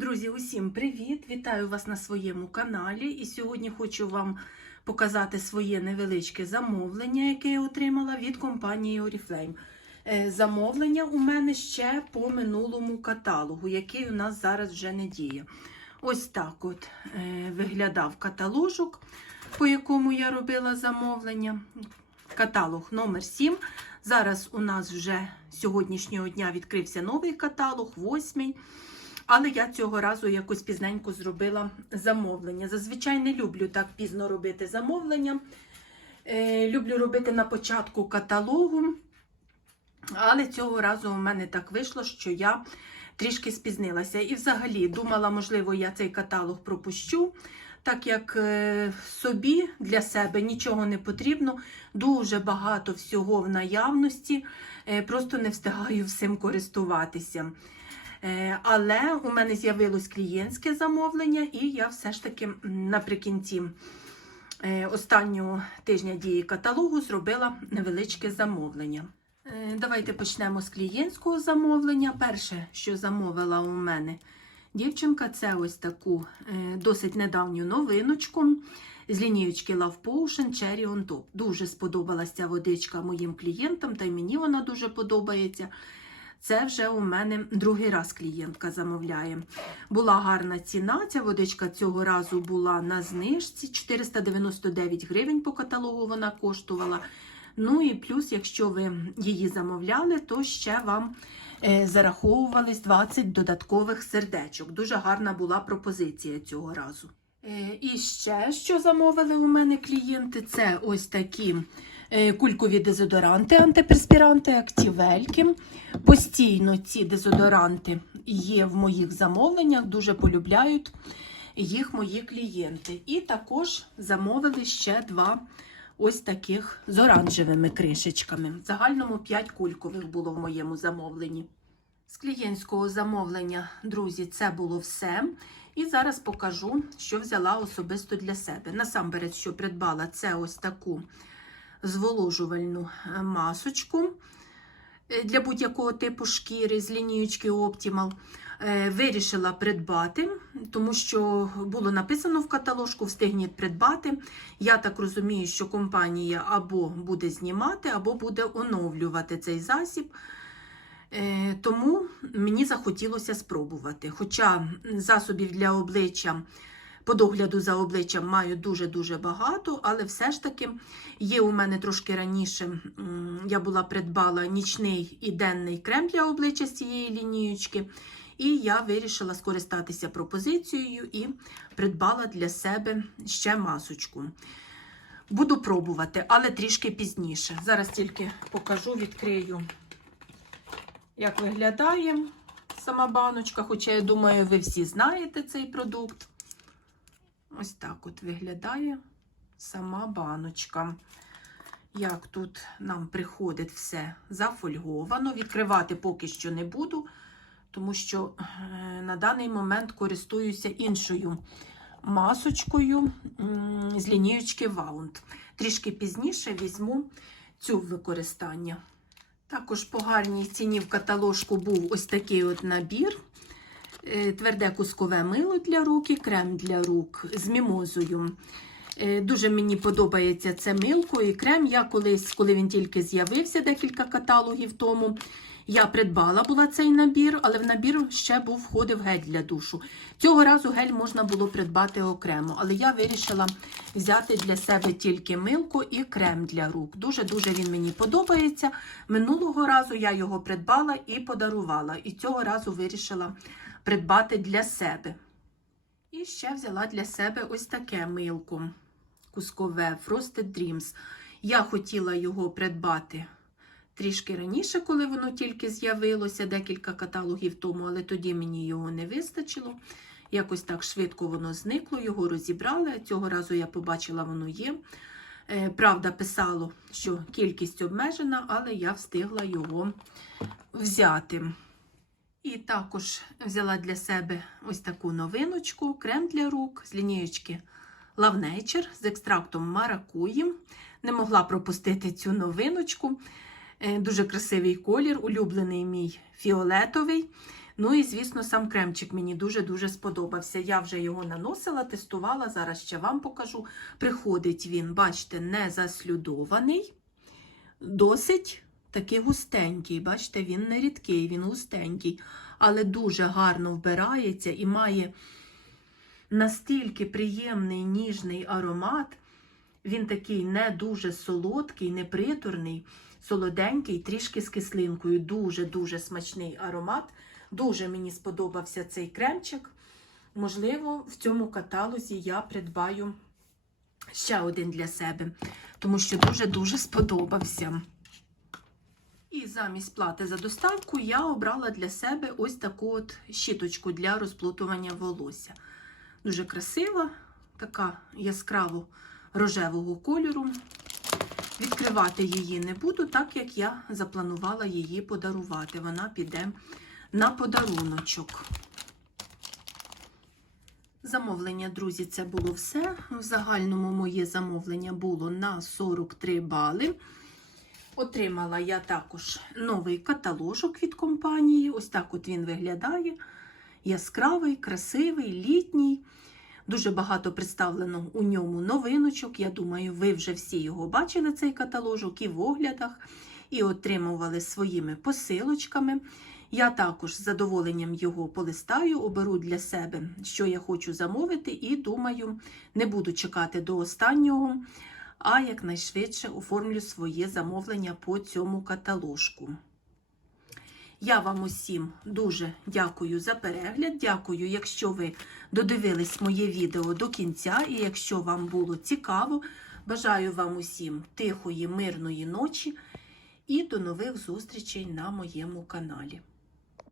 Друзі, усім привіт! Вітаю вас на своєму каналі. І сьогодні хочу вам показати своє невеличке замовлення, яке я отримала від компанії Oriflame. Е, Замовлення у мене ще по минулому каталогу, який у нас зараз вже не діє. Ось так от е, виглядав каталожок, по якому я робила замовлення. Каталог номер 7. Зараз у нас вже з сьогоднішнього дня відкрився новий каталог, восьмий. Але я цього разу якось пізненько зробила замовлення. Зазвичай не люблю так пізно робити замовлення. Е, люблю робити на початку каталогу. Але цього разу у мене так вийшло, що я трішки спізнилася. І взагалі думала, можливо, я цей каталог пропущу, так як е, собі для себе нічого не потрібно. Дуже багато всього в наявності, е, просто не встигаю всім користуватися. Е, Але у мене з'явилось клієнтське замовлення, і я все ж таки наприкінці е, останнього тижня дії каталогу зробила невеличке замовлення. Е, Давайте почнемо з клієнтського замовлення. Перше, що замовила у мене дівчинка, це ось таку досить недавню новиночку з лінієчки Love Potion Cherry on Top. Дуже сподобалася водичка моїм клієнтам, та й мені вона дуже подобається. Це вже у мене другий раз клієнтка замовляє. Була гарна ціна. Ця водичка цього разу була на знижці 499 гривень по каталогу вона коштувала. Ну і плюс, якщо ви її замовляли, то ще вам е, зараховувались 20 додаткових сердечок. Дуже гарна була пропозиція цього разу. Е, І ще, що замовили у мене клієнти, це ось такі кулькові дезодоранти, антиперспіранти, актівельки. Постійно ці дезодоранти є в моїх замовленнях, дуже полюбляють їх мої клієнти. І також замовили ще два ось таких з оранжевими кришечками. В загальному 5 кулькових було в моєму замовленні. З клієнтського замовлення, друзі, це було все. І зараз покажу, що взяла особисто для себе. Насамперед, що придбала, це ось таку зволожувальну е, масочку е, для будь-якого типу шкіри з лінієчки Optimal. Е, Вирішила придбати, тому що було написано в каталожку встигніть придбати. Я так розумію, що компанія або буде знімати, або буде оновлювати цей засіб. Тому мені захотілося спробувати. Хоча засобів для обличчя, по догляду за обличчям маю дуже-дуже багато, але все ж таки є у мене трошки раніше, я була придбала нічний і денний крем для обличчя з цієї лінієчки. І я вирішила скористатися пропозицією і придбала для себе ще масочку. Буду пробувати, але трішки пізніше. Зараз тільки покажу, відкрию як виглядає сама баночка, хоча я думаю, ви всі знаєте цей продукт. Ось так от виглядає сама баночка. Як тут нам приходить все зафольговано. Відкривати поки що не буду, тому що е, на даний момент користуюся іншою масочкою з лінієчки Wound. Трішки пізніше візьму цю використання. Також по гарній ціні в каталожку був ось такий от набір. Е, Тверде кускове мило для рук і крем для рук з мімозою. Е, Дуже мені подобається це милко і крем. Я колись, коли він тільки з'явився декілька каталогів тому, я придбала була цей набір, але в набір ще був входив гель для душу. Цього разу гель можна було придбати окремо, але я вирішила взяти для себе тільки милко і крем для рук. Дуже-дуже він мені подобається. Минулого разу я його придбала і подарувала. І цього разу вирішила придбати для себе. І ще взяла для себе ось таке милко кускове Frosted Dreams. Я хотіла його придбати трішки раніше, коли воно тільки з'явилося, декілька каталогів тому, але тоді мені його не вистачило. Якось так швидко воно зникло, його розібрали. Цього разу я побачила, воно є. Е, Правда, писало, що кількість обмежена, але я встигла його взяти. І також взяла для себе ось таку новиночку: крем для рук з лінієчки Love з екстрактом маракуї. Не могла пропустити цю новиночку. Е, Дуже красивий колір, улюблений мій фіолетовий. Ну і, звісно, сам кремчик мені дуже-дуже сподобався. Я вже його наносила, тестувала, зараз ще вам покажу. Приходить він, бачите, не заслюдований, досить такий густенький. Бачите, він не рідкий, він густенький, але дуже гарно вбирається і має настільки приємний ніжний аромат. Він такий не дуже солодкий, не приторний, солоденький, трішки з кислинкою. Дуже-дуже смачний аромат. Дуже мені сподобався цей кремчик. Можливо, в цьому каталозі я придбаю ще один для себе, тому що дуже-дуже сподобався. Замість плати за доставку я обрала для себе ось таку от щіточку для розплутування волосся. Дуже красива, така яскраво рожевого кольору. Відкривати її не буду, так як я запланувала її подарувати. Вона піде на подаруночок. Замовлення, друзі, це було все. В загальному моє замовлення було на 43 бали. Отримала я також новий каталожок від компанії. Ось так от він виглядає. Яскравий, красивий, літній. Дуже багато представлено у ньому новиночок. Я думаю, ви вже всі його бачили, цей каталожок, і в оглядах, і отримували своїми посилочками. Я також з задоволенням його полистаю, оберу для себе, що я хочу замовити, і думаю, не буду чекати до останнього, а якнайшвидше оформлю своє замовлення по цьому каталожку. Я вам усім дуже дякую за перегляд. Дякую, якщо ви додивились моє відео до кінця, і якщо вам було цікаво, бажаю вам усім тихої, мирної ночі і до нових зустрічей на моєму каналі.